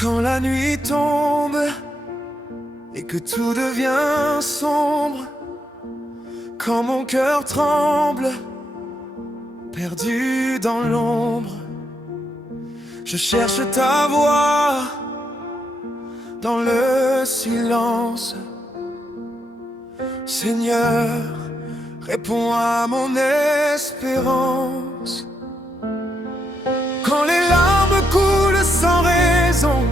Quand la nuit tombe et que tout devient sombre, quand mon cœur tremble, perdu dans l'ombre, je cherche ta voix dans le silence. Seigneur, réponds à mon espérance. Quand les larmes coulent sans raison,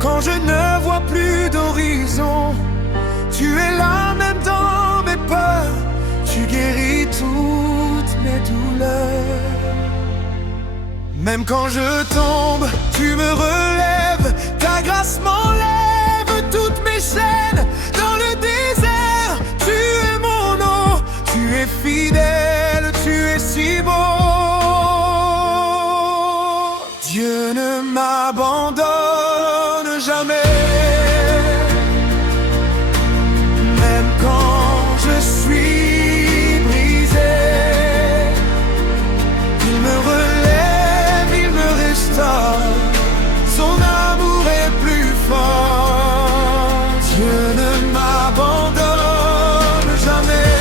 quand je ne vois plus d'horizon, tu es là même dans mes peurs, tu guéris toutes mes douleurs. Même quand je tombe, tu me relèves, ta grâce m'enlève toutes mes chaînes. Dans le désert, tu es mon nom, tu es fidèle, tu es si beau. Dieu ne m'abandonne jamais. Même quand je suis brisé, il me relève, il me restaure. Son amour est plus fort. Dieu ne m'abandonne jamais.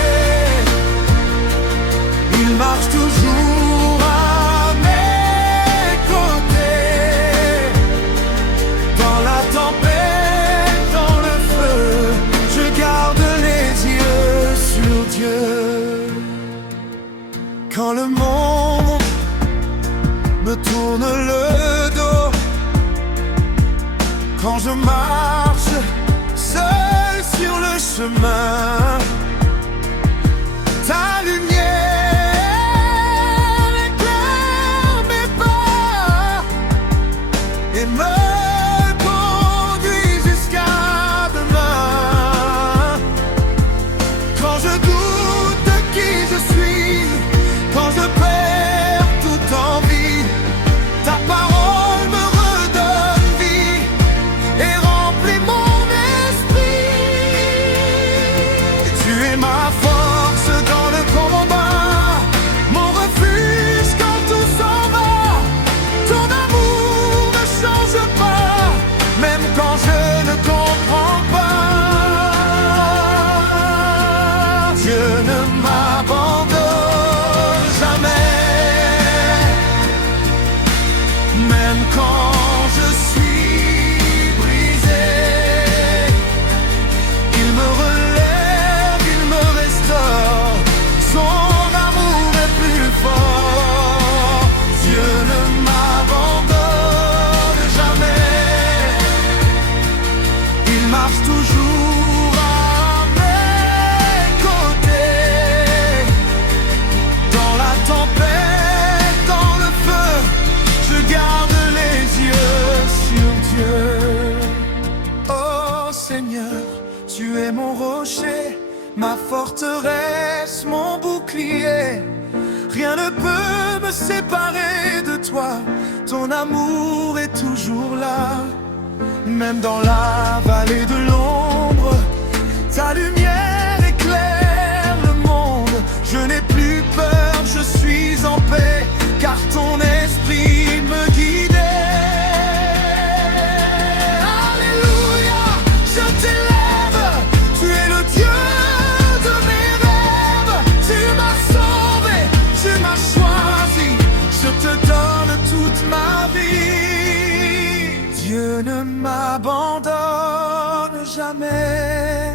Il marche toujours à mes côtés. Dans la tempête, dans le feu, je garde les yeux sur Dieu. Quand le monde me tourne le dos, quand je marche seul sur le chemin, ta lumière éclaire mes pas et me conduit jusqu'à demain. Quand je doute de qui je suis, quand je perds toute envie, ta parole me redonne vie et remplit mon esprit. Tu es ma force dans le combat, mon refuge quand tout s'en va. Ton amour ne change pas, même quand je ne comprends pas. Dieu ne m'abandonne jamais. Même quand je suis brisé, il me relève, il me restaure. Son amour est plus fort. Dieu ne m'abandonne jamais. Il marche toujours à mes côtés. Dans la tempête, dans le feu, je garde les yeux sur Dieu. Oh Seigneur, tu es mon rocher, ma forteresse, mon bouclier. Rien ne peut me séparer de toi, ton amour est toujours là. Même dans la vallée de l'ombre, ta lumière éclaire le monde. Je n'ai plus peur, je suis en paix, car ton esprit me guidait. Alléluia, je t'élève, tu es le Dieu de mes rêves. Tu m'as sauvé, tu m'as choisi, je te donne toute ma vie. Dieu ne m'abandonne jamais.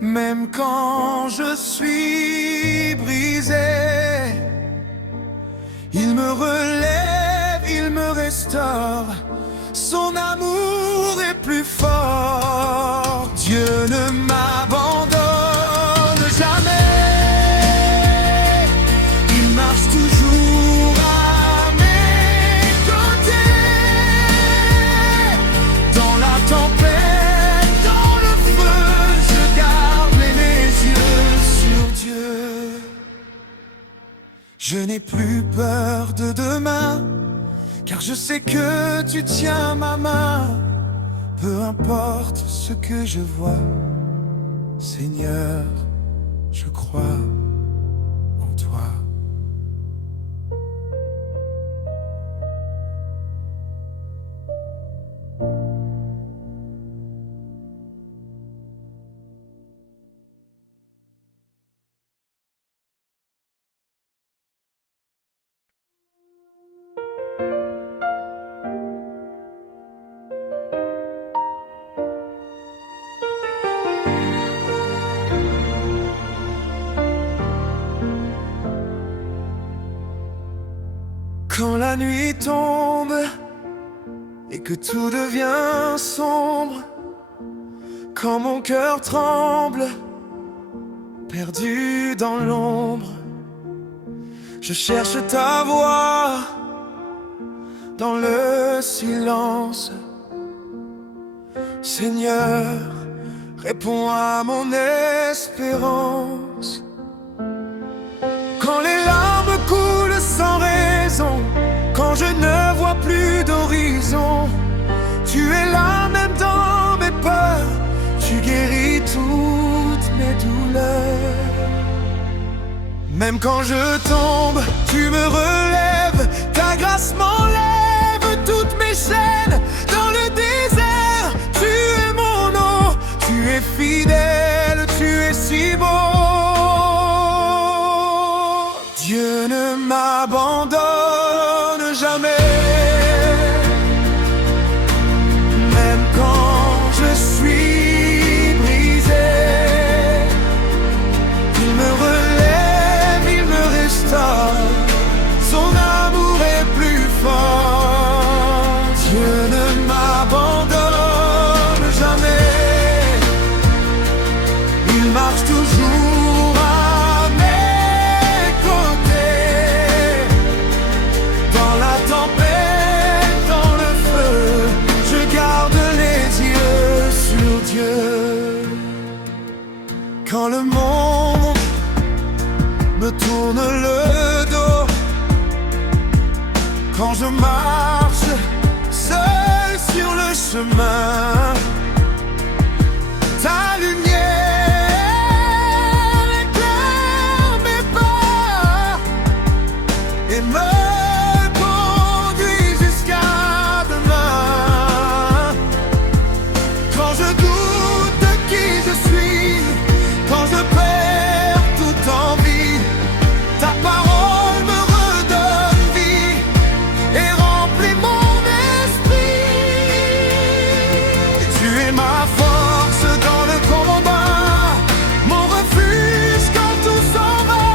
Même quand je suis brisé, il me relève, il me restaure. Son amour est plus fort. Dieu ne m'abandonne jamais. Il marche toujours à mes côtés. Dans la tempête, dans le feu, je garde les yeux sur Dieu. Je n'ai plus peur de demain, car je sais que tu tiens ma main. Peu importe ce que je vois, Seigneur, je crois en toi. la nuit tombe et que tout devient sombre, quand mon cœur tremble, perdu dans l'ombre, je cherche ta voix dans le silence. Seigneur, réponds à mon espérance. Quand les larmes coulent sans raison, quand je ne vois plus d'horizon, tu es là même dans mes peurs, tu guéris toutes mes douleurs. Même quand je tombe, tu me relèves, ta grâce m'enlève toutes mes chaînes. Dans le désert, tu es mon eau, tu es fidèle, tu es si beau. Dieu ne m'abandonne jamais, même quand je suis brisé. Il me relève, il me restaure, son amour est plus fort. Dieu ne m'abandonne jamais, il marche toujours à mes côtés. Dans la tempête, dans le feu, je garde les yeux sur Dieu. Quand le monde me tourne le dos, quand je marche seul sur le chemin, ta lumière éclaire mes pas et me conduit jusqu'à demain. Quand je doute de qui je suis, quand je perds toute envie, ta parole me redonne vie et remplit mon esprit. Tu es ma force dans le combat, mon refuge quand tout s'en va.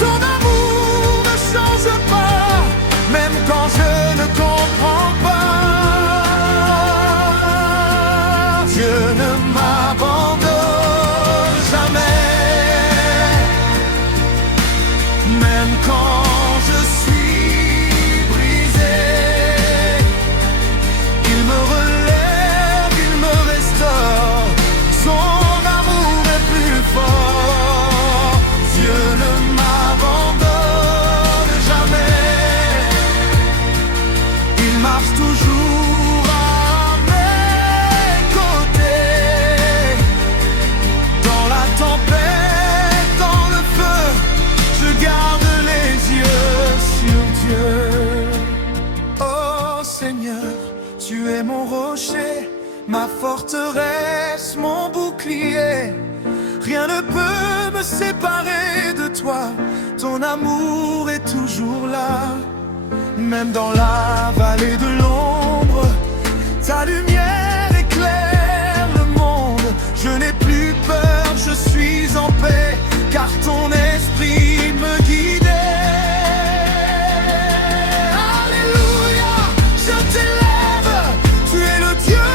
Ton amour ne change pas, même quand je ne comprends pas. Dieu ne m'abandonne jamais, même quand je suis brisé. Il me relève, il me restaure, son amour est plus fort. Dieu ne m'abandonne jamais, il marche toujours à mes côtés. Dans la tempête, dans le feu, je garde les yeux sur Dieu. Oh Seigneur, tu es mon rocher, ma forteresse, mon bouclier. Rien ne peut me séparer de toi, ton amour est toujours là. Même dans la vallée de l'ombre, ta lumière éclaire le monde. Je n'ai plus peur, je suis en paix, car ton esprit me guidait. Alléluia, je t'élève, tu es le Dieu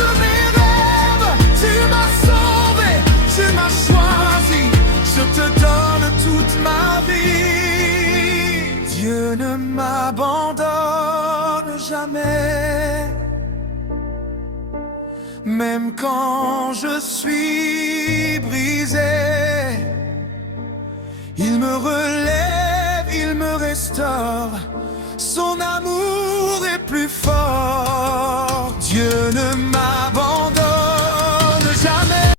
de mes rêves. Tu m'as sauvé, tu m'as choisi, je te donne toute ma vie. Dieu ne m'abandonne jamais, même quand je suis brisé. Il me relève, il me restaure, son amour est plus fort. Dieu ne